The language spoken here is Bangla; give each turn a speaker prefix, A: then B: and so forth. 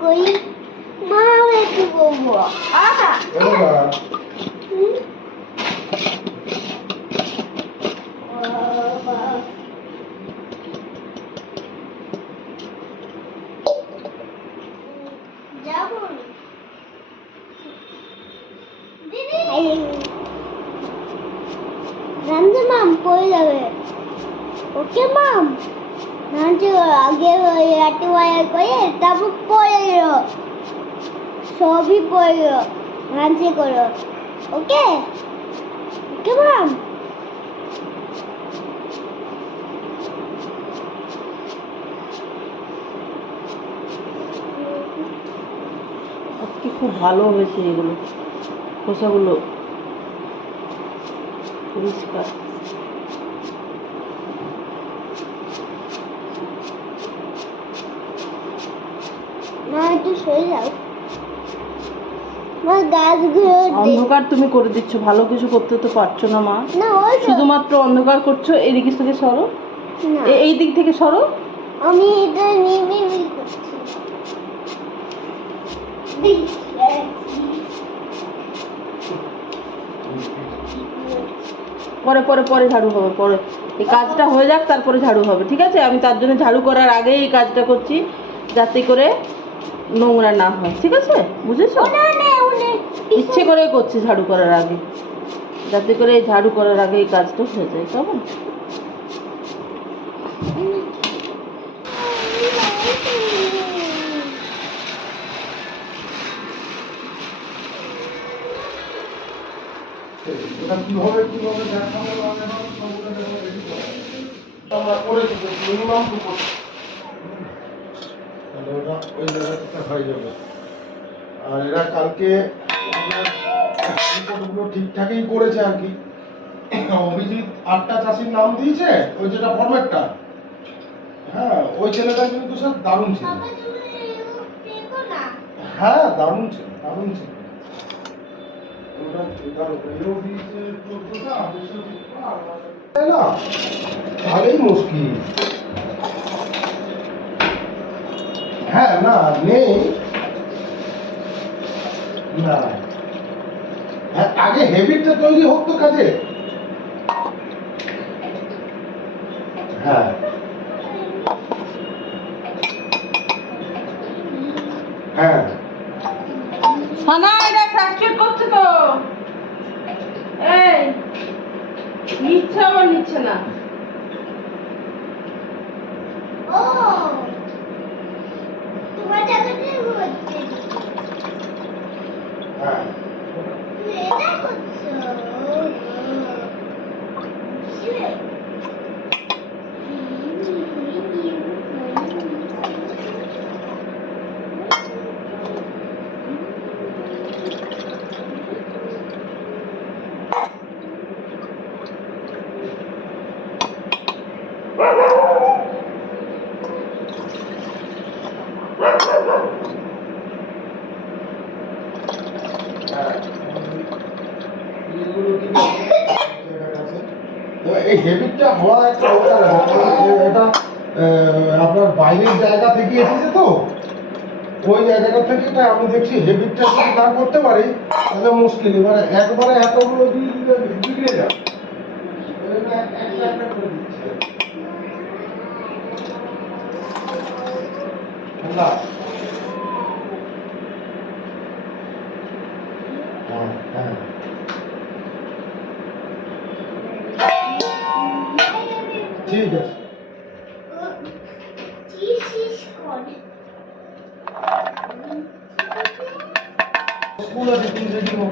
A: একটু করি মা একটু করব আটা
B: এবার
A: হুম? আগে করে, তারপর সবই পড়ে গেল করো ওকে? ওকে
C: খুব ভালো হয়েছে এগুলো। খোসাগুলো পরিষ্কার
A: মা একটু সরে যাও। মা গাছগুলো
C: অন্ধকার তুমি করে দিচ্ছ ভালো কিছু করতে তো পারছ না মা।
A: না ওই তো।
C: শুধুমাত্র অন্ধকার করছ এই দিক থেকে সরো।
A: না।
C: এ- এই দিক থেকে সরো।
A: আমি এটা করছি।
C: পরে পরে পরে ঝাড়ু হবে পরে। এই কাজটা হয়ে যাক তারপরে ঝাড়ু হবে ঠিক আছে? আমি তার জন্য ঝাড়ু করার আগেই এই কাজটা করছি যাতে করে নোংরা না হয় ঠিক আছে? বুঝেছ। ইচ্ছে করে করছি ঝাড়ু করার আগে। যাতে করে এই ঝাড়ু করার আগে এই কাজটা হয়ে যায় কেমন?
B: করা। আমরা মিনিমাম টু করছি তাহলে ওটা ওই জায়গাটাতে হয়ে যাবে। আর এরা কালকে রিপোর্টগুলো ঠিকঠাকই করেছে আর কি। অভিজিৎ আটটা চাষির নাম দিয়েছে ওই যেটা ফরম্যাটটা হ্যাঁ ওই ছেলেটা কিন্তু স্যার দারুণ ছিল। হ্যাঁ দারুণ ছিল দারুণ ছিল। তাহলেই মুশকিল। হ্যাঁ না নেই। না। হ্যাঁ আগে হেবিটটা তৈরি হোক তো কাজে। হ্যাঁ। হ্যাঁ।
C: সানা এটা ফ্র্যাকচার করছে তো। এই নিচ্ছে আবার নিচ্ছে না।
A: ও, তোমার জায়গাটাই হচ্ছে।
B: হ্যাঁ
A: তুমি এটা করছ। বুঝলে?
B: আপনার বাইরের জায়গা থেকে এসেছে তো, ওই জায়গাটা থেকে আমি দেখছি হেবিটটা যদি না করতে পারি, তাহলে মুশকিল। এবারে একবারে এতগুলো বিগড়ে যায় ওই জন্য এক- একটা একটা করে দিচ্ছে। ঠান্ডা। হ্যাঁ, হ্যাঁ। ঠিক আছে
A: Jesus God.
B: স্কুল আছে তুমি রেডি হও